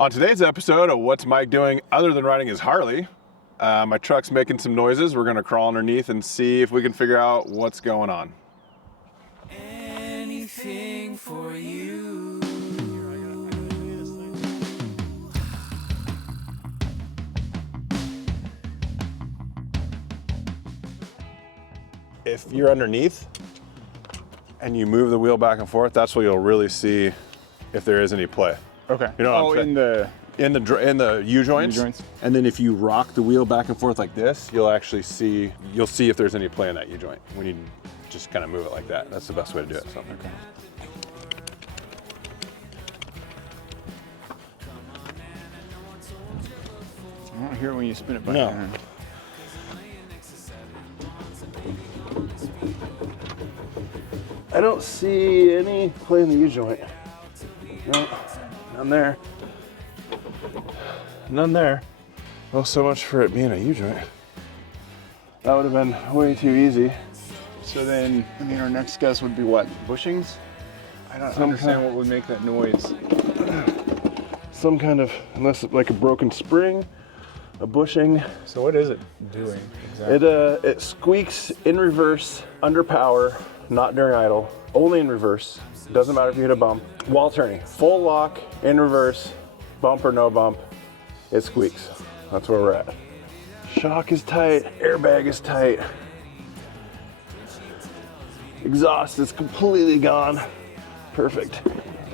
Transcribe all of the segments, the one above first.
On today's episode of What's Mike Doing Other Than Riding His Harley, my truck's making some noises. We're gonna crawl underneath and see if we can figure out what's going on. Anything for you. If you're underneath and you move the wheel back and forth, that's where you'll really see if there is any play. Okay. You know what I'm saying? In the U-joints. U-joints. And then if you rock the wheel back and forth like this, you'll actually see if there's any play in that U-joint when you just kind of move it like that. That's the best way to do it. So. Okay. I don't hear it when you spin it back. No. Around. I don't see any play in the U-joint. No, none there. None there. Well, so much for it being a U-joint. That would have been way too easy. So then, I mean, our next guess would be what? Bushings? I don't understand what would make that noise. Some kind of, unless it's like a broken spring, a bushing. So what is it doing exactly? It squeaks in reverse, under power, not during idle, only in reverse. Doesn't matter if you hit a bump. While turning, full lock, in reverse, bump or no bump, it squeaks. That's where we're at. Shock is tight, airbag is tight. Exhaust is completely gone. Perfect.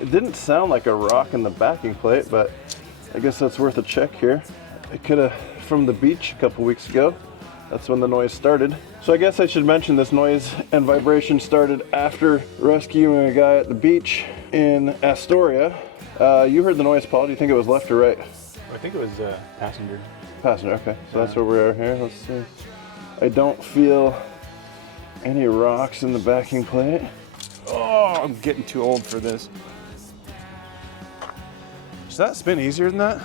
It didn't sound like a rock in the backing plate, but I guess that's worth a check here. It could have, from the beach a couple weeks ago, that's when the noise started. So I guess I should mention this noise and vibration started after rescuing a guy at the beach in Astoria. You heard the noise, Paul. Do you think it was left or right? I think it was passenger. Passenger, okay. So that's where we are here. Let's see. I don't feel any rocks in the backing plate. Oh, I'm getting too old for this. Does that spin easier than that?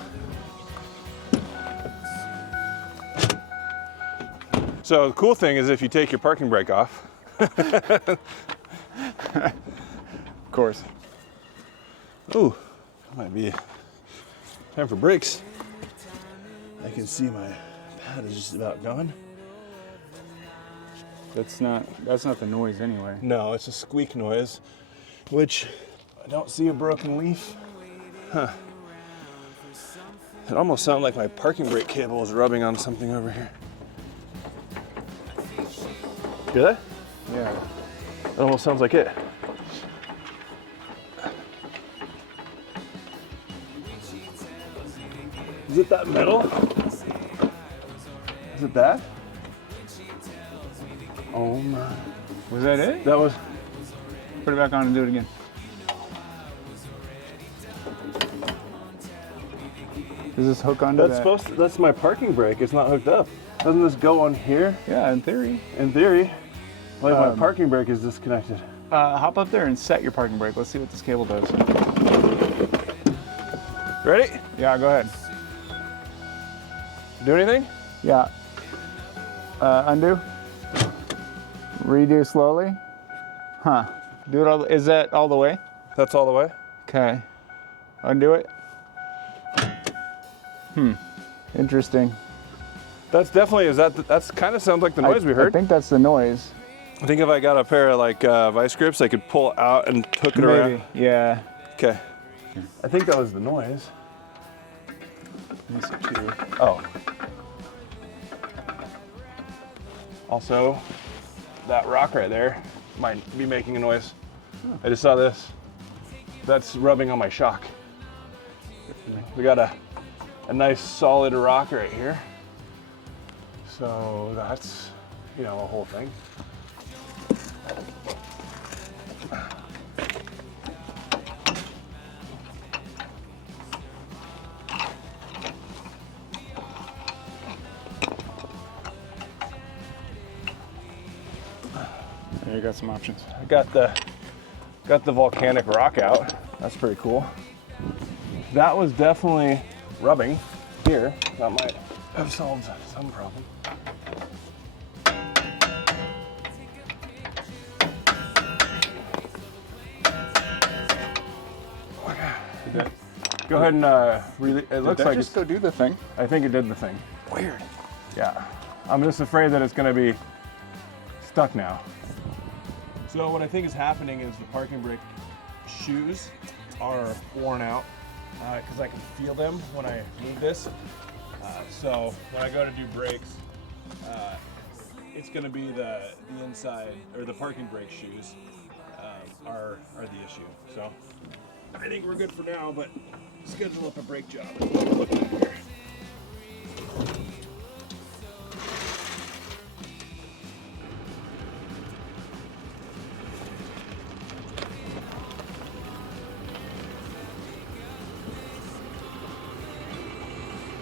So the cool thing is if you take your parking brake off. Of course. Ooh, might be time for brakes. I can see my pad is just about gone. That's not the noise anyway. No, it's a squeak noise, which I don't see a broken leaf. Huh. It almost sounded like my parking brake cable was rubbing on something over here. Hear that? Yeah. It almost sounds like it. Is it that metal? Is it that? Oh my. Was that it? That was. Put it back on and do it again. Does this hook onto That's that? that's my parking brake. It's not hooked up. Doesn't this go on here? Yeah, in theory. In theory. Like my parking brake is disconnected. Hop up there and set your parking brake. Let's see what this cable does. Ready? Yeah, go ahead. Do anything? Yeah. Undo. Redo slowly. Huh. Do it all. Is that all the way? That's all the way. Okay. Undo it. Interesting. That's definitely, that's kind of sounds like the noise we I heard. think that's the noise. I think if I got a pair of like vice grips, I could pull out and hook it around. Maybe. Yeah. Okay. I think that was the noise. These two. Oh. Also, that rock right there might be making a noise. I just saw this. That's rubbing on my shock. We got a nice solid rock right here. So that's, a whole thing. There you got some options. I got the volcanic rock out. That's pretty cool. That was definitely rubbing here. That might have solved some problem. Go ahead and it looks Did that like just go do the thing? I think it did the thing. Weird. Yeah. I'm just afraid that it's going to be stuck now. So what I think is happening is the parking brake shoes are worn out because I can feel them when I move this. So when I go to do brakes, it's going to be the inside, or the parking brake shoes are the issue. So I think we're good for now, but schedule up a brake job and look at here.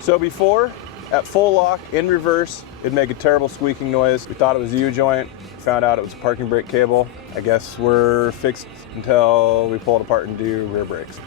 So before, at full lock, in reverse, it'd make a terrible squeaking noise. We thought it was the U-joint, found out it was a parking brake cable. I guess we're fixed until we pull it apart and do rear brakes.